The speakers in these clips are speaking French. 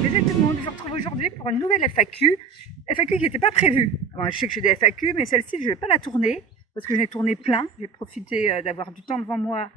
Salut tout le monde, je vous retrouve aujourd'hui pour une nouvelle FAQ. FAQ qui n'était pas prévue. Bon, je sais que j'ai des FAQ, mais celle-ci, je ne vais pas la tourner parce que j'en ai tourné plein. J'ai profité d'avoir du temps devant moi.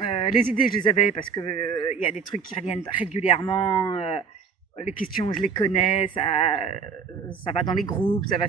Les idées, je les avais parce que y a des trucs qui reviennent régulièrement. Les questions, je les connais. Ça va dans les groupes, ça va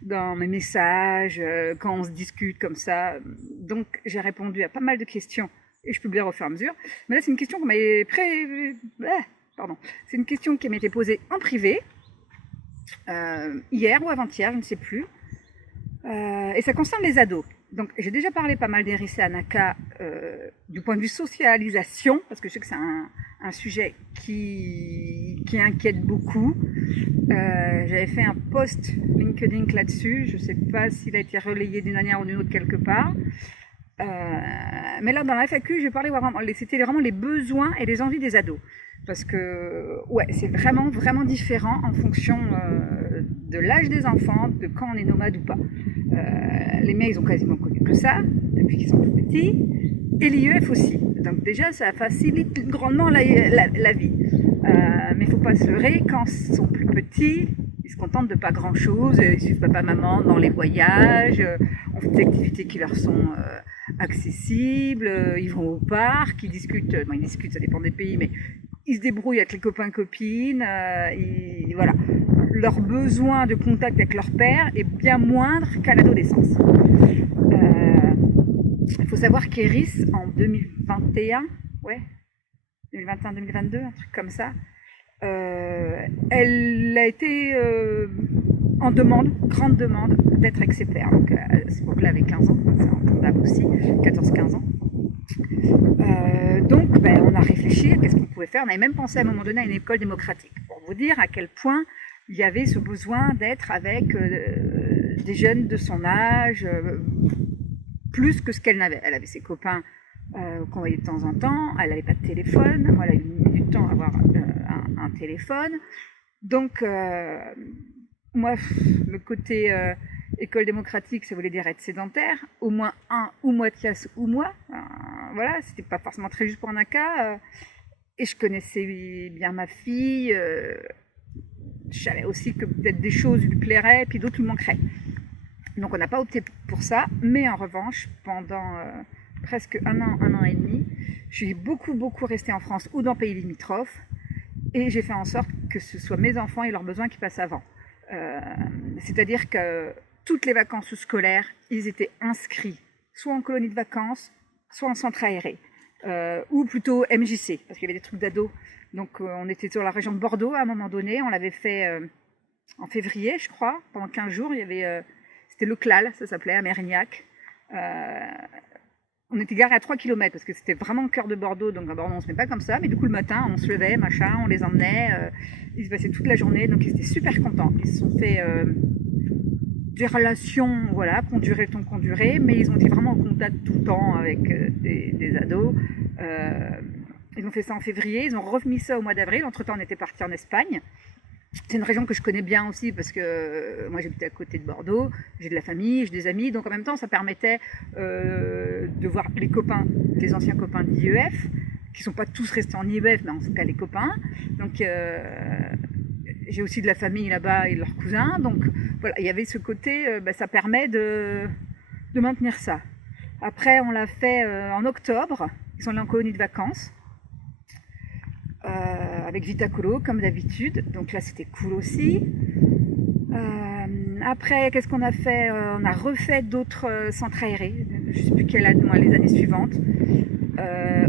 dans mes messages, quand on se discute comme ça. Donc, j'ai répondu à pas mal de questions et je publierai au fur et à mesure. Mais là, c'est une question qu'on m'avait C'est une question qui m'a été posée en privé, hier ou avant-hier, je ne sais plus. Et ça concerne les ados. Donc, j'ai déjà parlé pas mal d'Eris et Anaka du point de vue socialisation, parce que je sais que c'est un sujet qui inquiète beaucoup. J'avais fait un post LinkedIn là-dessus. Je ne sais pas s'il a été relayé d'une manière ou d'une autre quelque part. Mais là, dans la FAQ, je parlais c'était vraiment les besoins et les envies des ados. Parce que ouais, c'est vraiment différent en fonction de l'âge des enfants, de quand on est nomade ou pas. Les miens, ils ont quasiment connu que ça, depuis qu'ils sont tout petits, et l'IEF aussi. Donc déjà, ça facilite grandement la vie. Mais il ne faut pas se leurrer, quand ils sont plus petits, ils se contentent de pas grand-chose, ils suivent papa, maman dans les voyages, on fait des activités qui leur sont accessibles, ils vont au parc, ils discutent, ça dépend des pays, mais ils se débrouillent avec les copains, copines, voilà. Leur besoin de contact avec leur père est bien moindre qu'à l'adolescence. Il faut savoir qu'Eris, en 2021, 2021-2022, un truc comme ça, elle a été en grande demande d'être avec ses pères. Donc, c'est pour que là, avec 15 ans, c'est entendable aussi, 14-15 ans. Donc, on a réfléchi à qu'est-ce qu'on pouvait faire. On avait même pensé à un moment donné à une école démocratique, pour vous dire à quel point il y avait ce besoin d'être avec des jeunes de son âge, plus que ce qu'elle n'avait. Elle avait ses copains qu'on voyait de temps en temps, elle n'avait pas de téléphone, moi elle a mis du temps à avoir un téléphone. Donc, moi, le côté école démocratique, ça voulait dire être sédentaire, au moins un ou Mathias ou moi. Voilà, c'était pas forcément très juste pour Anaka. Et je connaissais bien ma fille. Je savais aussi que peut-être des choses lui plairaient, puis d'autres lui manqueraient. Donc on n'a pas opté pour ça, mais en revanche, pendant presque un an et demi, je suis beaucoup restée en France ou dans pays limitrophes, et j'ai fait en sorte que ce soit mes enfants et leurs besoins qui passent avant. C'est-à-dire que toutes les vacances scolaires, ils étaient inscrits, soit en colonie de vacances, soit en centre aéré, ou plutôt MJC, parce qu'il y avait des trucs d'ados. Donc on était sur la région de Bordeaux à un moment donné, on l'avait fait en février, je crois, pendant 15 jours. Il y avait, c'était le CLAL, ça s'appelait, à Mérignac. On était garés à 3 km parce que c'était vraiment au cœur de Bordeaux, donc à Bordeaux on ne se met pas comme ça, mais du coup le matin on se levait, on les emmenait, ils se passaient toute la journée, donc ils étaient super contents. Ils se sont fait des relations, voilà, qu'on durait le temps qu'on durait, mais ils ont été vraiment en contact tout le temps avec des ados. Ils ont fait ça en février, ils ont remis ça au mois d'avril. Entre-temps, on était parti en Espagne. C'est une région que je connais bien aussi parce que moi j'habitais à côté de Bordeaux, j'ai de la famille, j'ai des amis, donc en même temps ça permettait de voir les copains, les anciens copains d'IEF, qui ne sont pas tous restés en IEF, mais en tout cas les copains. Donc j'ai aussi de la famille là-bas et de leurs cousins, donc voilà, il y avait ce côté, ça permet de maintenir ça. Après on l'a fait en octobre, ils sont allés en colonie de vacances. Avec Vitacolo comme d'habitude, donc là c'était cool aussi. Après, qu'est-ce qu'on a fait? On a refait d'autres centres aérés, je ne sais plus quelle année, les années suivantes.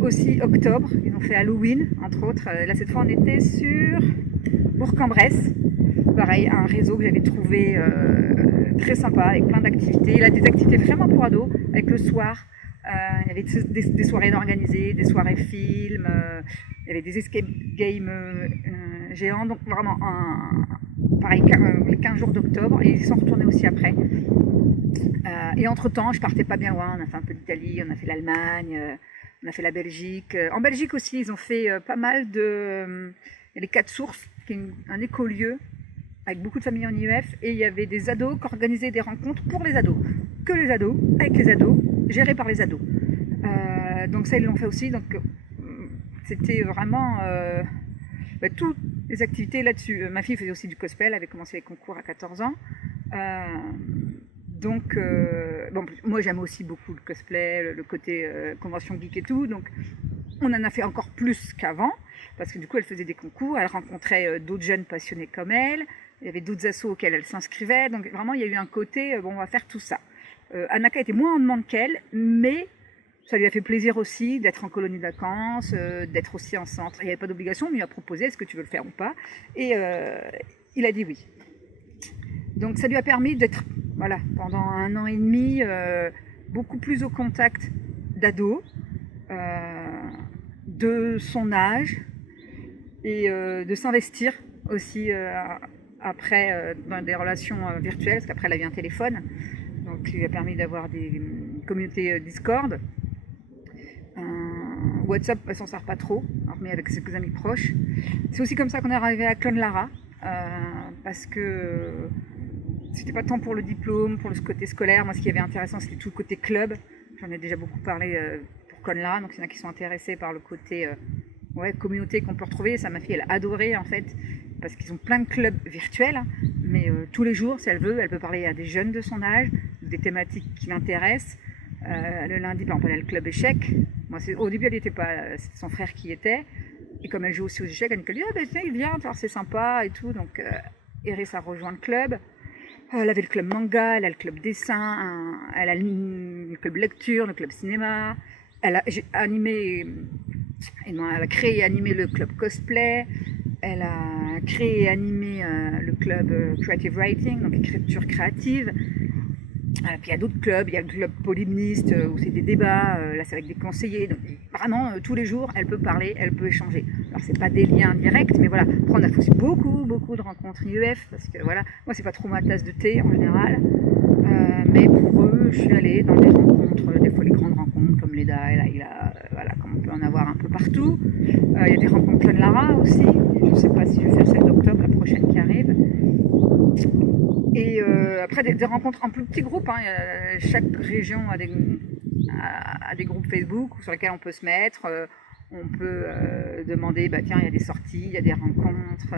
Aussi octobre, ils ont fait Halloween entre autres. Là cette fois on était sur Bourg-en-Bresse, pareil, un réseau que j'avais trouvé très sympa avec plein d'activités. Il a des activités vraiment pour ados, avec le soir. Il y avait des soirées organisées, des soirées films, il y avait des escape games géants, donc vraiment pareil, les 15 jours d'octobre, et ils y sont retournés aussi après. Et entre-temps, je partais pas bien loin, on a fait un peu d'Italie, on a fait l'Allemagne, on a fait la Belgique. En Belgique aussi, ils ont fait pas mal de... il y a les 4 sources, qui est un écolieu avec beaucoup de familles en IEF, et il y avait des ados qui organisaient des rencontres pour les ados. Que les ados, avec les ados, gérés par les ados. Donc ça, ils l'ont fait aussi. Donc c'était vraiment toutes les activités là-dessus. Ma fille faisait aussi du cosplay, elle avait commencé les concours à 14 ans. Donc, bon, moi j'aime aussi beaucoup le cosplay, le côté convention geek et tout, donc on en a fait encore plus qu'avant, parce que du coup elle faisait des concours, elle rencontrait d'autres jeunes passionnés comme elle, il y avait d'autres assos auxquels elle s'inscrivait, donc vraiment il y a eu un côté, bon on va faire tout ça. Anaka était moins en demande qu'elle, mais ça lui a fait plaisir aussi d'être en colonie de vacances, d'être aussi en centre. Il n'y avait pas d'obligation, mais il lui a proposé est-ce que tu veux le faire ou pas, et il a dit oui. Donc ça lui a permis d'être, voilà, pendant 1 an et demi, beaucoup plus au contact d'ados, de son âge, et de s'investir aussi après dans des relations virtuelles, parce qu'après elle a eu un téléphone, donc ça lui a permis d'avoir des communautés Discord. WhatsApp, elle s'en sert pas trop, mais avec quelques amis proches. C'est aussi comme ça qu'on est arrivé à Clone Lara, parce que c'était pas tant pour le diplôme, pour le côté scolaire. Moi, ce qui avait intéressant, c'était tout le côté club. J'en ai déjà beaucoup parlé pour Clone Lara, donc il y en a qui sont intéressés par le côté communauté qu'on peut retrouver. Ça, ma fille, elle a adoré en fait, parce qu'ils ont plein de clubs virtuels, hein, mais tous les jours, si elle veut, elle peut parler à des jeunes de son âge, des thématiques qui l'intéressent. Le lundi, par exemple, elle a le club échecs. Moi, au début, elle n'était pas, c'était son frère qui était. Et comme elle joue aussi aux échecs, elle dit ah ben tiens, il vient, c'est sympa et tout. Donc, Eris a rejoint le club. Elle avait le club manga, elle a le club dessin, elle a le club lecture, le club cinéma. Elle a animé, elle a créé et animé le club cosplay. Elle a créé et animé le club Creative Writing, donc écriture créative. Puis il y a d'autres clubs, il y a le club polymniste où c'est des débats, là c'est avec des conseillers. Donc, vraiment, tous les jours, elle peut parler, elle peut échanger. Alors c'est pas des liens directs, mais voilà. Après, on a fait aussi beaucoup de rencontres IEF, parce que voilà, moi c'est pas trop ma tasse de thé en général. Mais pour eux, je suis allée dans des rencontres, des fois les grandes rencontres comme l'EDA et l'AILA, voilà, comme on peut en avoir un peu partout. Il y a des rencontres Clone Lara aussi. Je ne sais pas si je vais faire celle d'octobre, la prochaine qui arrive. Et après des rencontres en plus petits groupes, hein. Chaque région a des groupes Facebook sur lesquels on peut se mettre. On peut demander, bah tiens, il y a des sorties, il y a des rencontres.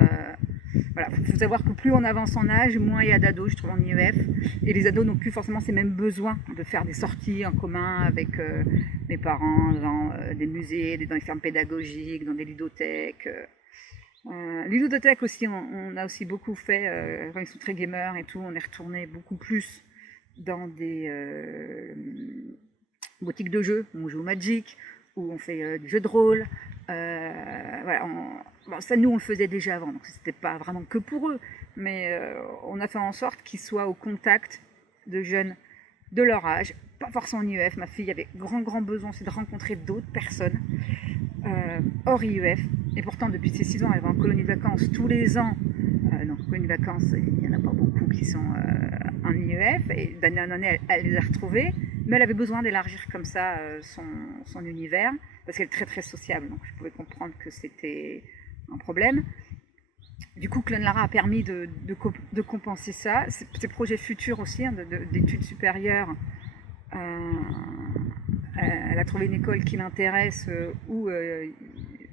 Voilà, il faut savoir que plus on avance en âge, moins il y a d'ados, je trouve, en IEF. Et les ados n'ont plus forcément ces mêmes besoins de faire des sorties en commun avec mes parents dans des musées, dans des fermes pédagogiques, dans des ludothèques. Ludothèque aussi, on a aussi beaucoup fait, quand ils sont très gamers et tout, on est retourné beaucoup plus dans des boutiques de jeux, où on joue au Magic, où on fait du jeu de rôle. Voilà, bon, ça nous on le faisait déjà avant, donc c'était pas vraiment que pour eux, mais on a fait en sorte qu'ils soient au contact de jeunes de leur âge, pas forcément en IEF. Ma fille avait grand besoin aussi de rencontrer d'autres personnes hors IEF, et pourtant depuis ses 6 ans elle va en colonie de vacances tous les ans. Donc colonie de vacances, il n'y en a pas beaucoup qui sont en IEF, et d'année en année elle les a retrouvés, mais elle avait besoin d'élargir comme ça son univers, parce qu'elle est très sociable, donc je pouvais comprendre que c'était un problème. Du coup, Clone Lara a permis de compenser ça. Ses projets futurs aussi, hein, d'études supérieures, elle a trouvé une école qui l'intéresse, où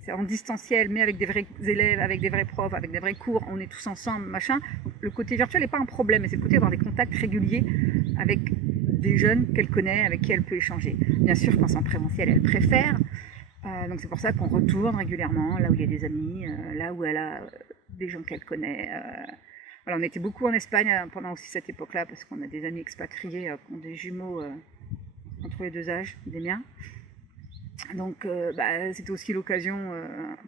c'est en distanciel, mais avec des vrais élèves, avec des vrais profs, avec des vrais cours, on est tous ensemble, machin. Donc, le côté virtuel n'est pas un problème, mais c'est le côté d'avoir des contacts réguliers avec des jeunes qu'elle connaît, avec qui elle peut échanger. Bien sûr, quand c'est en présentiel, elle préfère. Donc c'est pour ça qu'on retourne régulièrement, là où il y a des amis, là où elle a des gens qu'elle connaît. Voilà, on était beaucoup en Espagne pendant aussi cette époque-là, parce qu'on a des amis expatriés qui ont des jumeaux entre les 2 âges, des miens. Donc c'était aussi l'occasion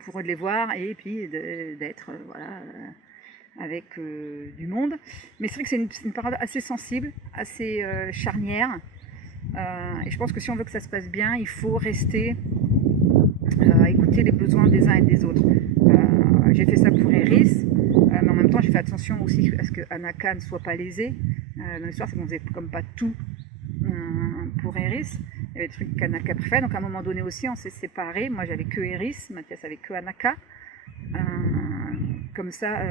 pour eux de les voir, et puis d'être voilà, avec du monde. Mais c'est vrai que c'est une période assez sensible, assez charnière. Et je pense que si on veut que ça se passe bien, il faut rester à écouter les besoins des uns et des autres. J'ai fait ça pour Eris, mais en même temps j'ai fait attention aussi à ce que Anaka ne soit pas lésée. Dans l'histoire, c'est qu'on faisait comme pas tout pour Eris. Il y avait des trucs qu'Anaka préférait, donc à un moment donné aussi on s'est séparés. Moi j'avais que Eris, Mathias avait que Anaka. Comme ça,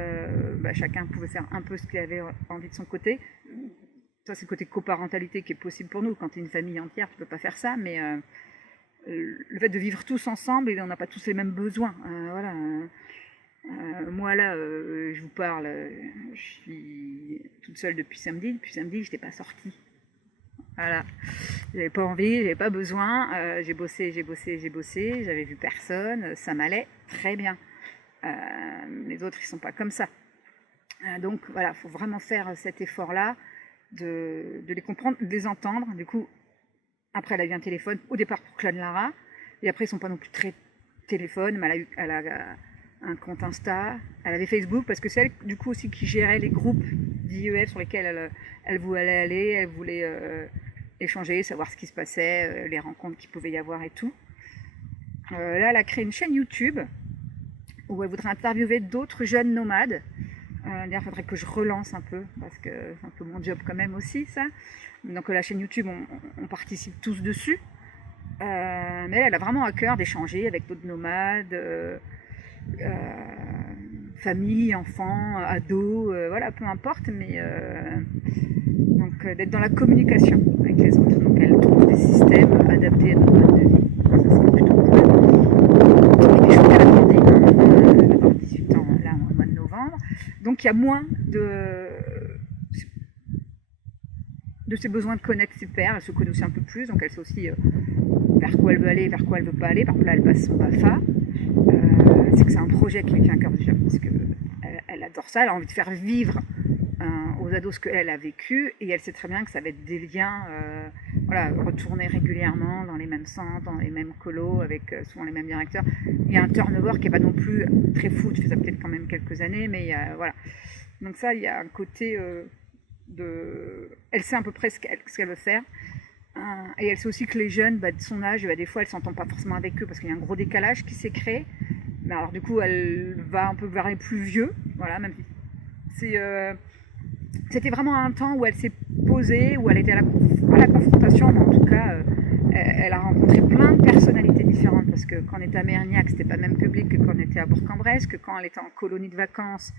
chacun pouvait faire un peu ce qu'il avait envie de son côté. Ça, c'est le côté coparentalité qui est possible pour nous. Quand tu es une famille entière, tu peux pas faire ça, mais le fait de vivre tous ensemble, et on n'a pas tous les mêmes besoins. Voilà. moi là, je vous parle, je suis toute seule depuis samedi. Depuis samedi, je n'étais pas sortie. Voilà. J'avais pas envie, j'avais pas besoin. J'ai bossé, j'avais vu personne. Ça m'allait très bien. Les autres, ils sont pas comme ça. Donc voilà, il faut vraiment faire cet effort-là de les comprendre, de les entendre. Du coup, après, elle a eu un téléphone, au départ pour Claude Lara, et après, ils sont pas non plus très téléphone, mais elle a un compte Insta, elle avait Facebook, parce que c'est elle, du coup, aussi qui gérait les groupes d'IEF sur lesquels elle voulait aller, elle voulait échanger, savoir ce qui se passait, les rencontres qu'il pouvait y avoir et tout. Là, elle a créé une chaîne YouTube où elle voudrait interviewer d'autres jeunes nomades. D'ailleurs, il faudrait que je relance un peu, parce que c'est un peu mon job quand même aussi, ça. Donc la chaîne YouTube, on participe tous dessus. Mais elle a vraiment à cœur d'échanger avec d'autres nomades, familles, enfants, ados, voilà, peu importe, mais donc d'être dans la communication avec les autres. Donc elle trouve des systèmes adaptés à notre mode de vie. Ça, c'est plutôt cool. Et des choses qu'elle a demandé, elle va avoir 18 ans là au mois de novembre. Donc il y a moins de ses besoins de connaître ses pairs. Elle se connaît aussi un peu plus, donc elle sait aussi vers quoi elle veut aller, vers quoi elle veut pas aller. Par exemple, là, elle passe son BAFA. C'est que c'est un projet qui lui tient à cœur déjà, parce qu'elle adore ça. Elle a envie de faire vivre aux ados ce qu'elle a vécu, et elle sait très bien que ça va être des liens, voilà, retourner régulièrement dans les mêmes centres, dans les mêmes colos, avec souvent les mêmes directeurs. Il y a un turnover qui n'est pas non plus très fou. Tu fais ça peut-être quand même quelques années, mais voilà. Donc ça, il y a un côté elle sait à peu près ce qu'elle veut faire. Et elle sait aussi que les jeunes de son âge, des fois, elle ne s'entend pas forcément avec eux parce qu'il y a un gros décalage qui s'est créé. Mais alors, du coup, elle va un peu vers les plus vieux. Voilà, même si c'était vraiment un temps où elle s'est posée, où elle était à la confrontation, mais en tout cas, elle a rencontré plein de personnalités différentes. Parce que quand on était à Mérignac, c'était pas le même public que quand on était à Bourg-en-Bresse, que quand elle était en colonie de vacances.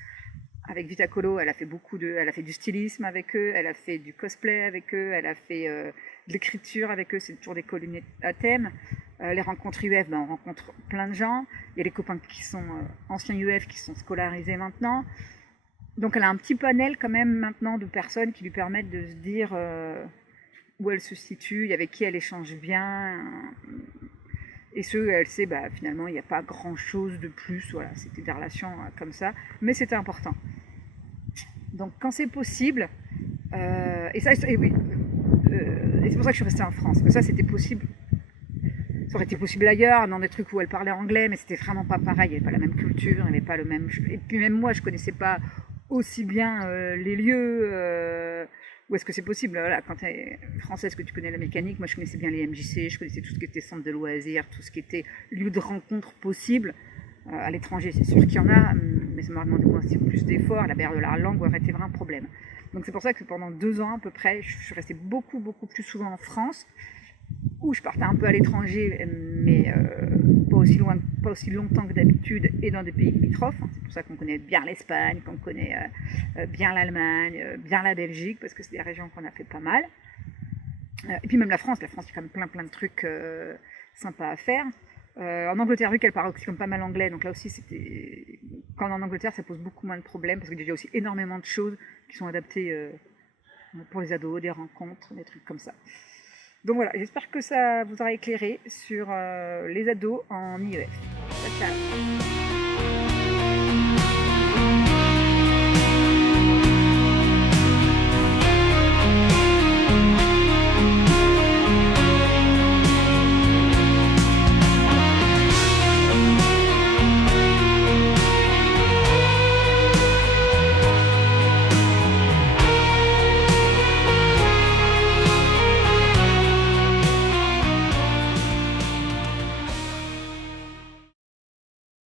Avec Vitacolo, elle a fait elle a fait du stylisme avec eux, elle a fait du cosplay avec eux, elle a fait de l'écriture avec eux, c'est toujours des colonies à thème. Les rencontres UF, on rencontre plein de gens. Il y a les copains qui sont anciens UF qui sont scolarisés maintenant. Donc elle a un petit panel quand même maintenant de personnes qui lui permettent de se dire où elle se situe, avec qui elle échange bien. Et elle sait, finalement, il n'y a pas grand-chose de plus. Voilà, c'était des relations comme ça, mais c'était important. Donc, quand c'est possible, et oui, et c'est pour ça que je suis restée en France. Mais ça, c'était possible. Ça aurait été possible ailleurs, dans des trucs où elle parlait anglais, mais c'était vraiment pas pareil. Il n'y avait pas la même culture, il n'y avait pas le même. Et puis même moi, je connaissais pas aussi bien les lieux. Où est-ce que c'est possible? Voilà, quand tu es française, que tu connais la mécanique, moi je connaissais bien les MJC, je connaissais tout ce qui était centre de loisirs, tout ce qui était lieu de rencontre possible. À l'étranger, c'est sûr qu'il y en a, mais ça m'a demandé aussi plus d'efforts. La barrière de la langue aurait été vraiment un problème. Donc c'est pour ça que pendant 2 ans à peu près, je suis restée beaucoup plus souvent en France, où je partais un peu à l'étranger, mais pas aussi longtemps que d'habitude, et dans des pays limitrophes. C'est pour ça qu'on connaît bien l'Espagne, qu'on connaît bien l'Allemagne, bien la Belgique, parce que c'est des régions qu'on a fait pas mal. Et puis même la France, il y a quand même plein de trucs sympas à faire. En Angleterre, vu qu'elle parle aussi comme pas mal anglais, donc là aussi c'était. Quand en Angleterre, ça pose beaucoup moins de problèmes, parce qu'il y a aussi énormément de choses qui sont adaptées pour les ados, des rencontres, des trucs comme ça. Donc voilà, j'espère que ça vous aura éclairé sur les ados en IEF. Ciao, ciao.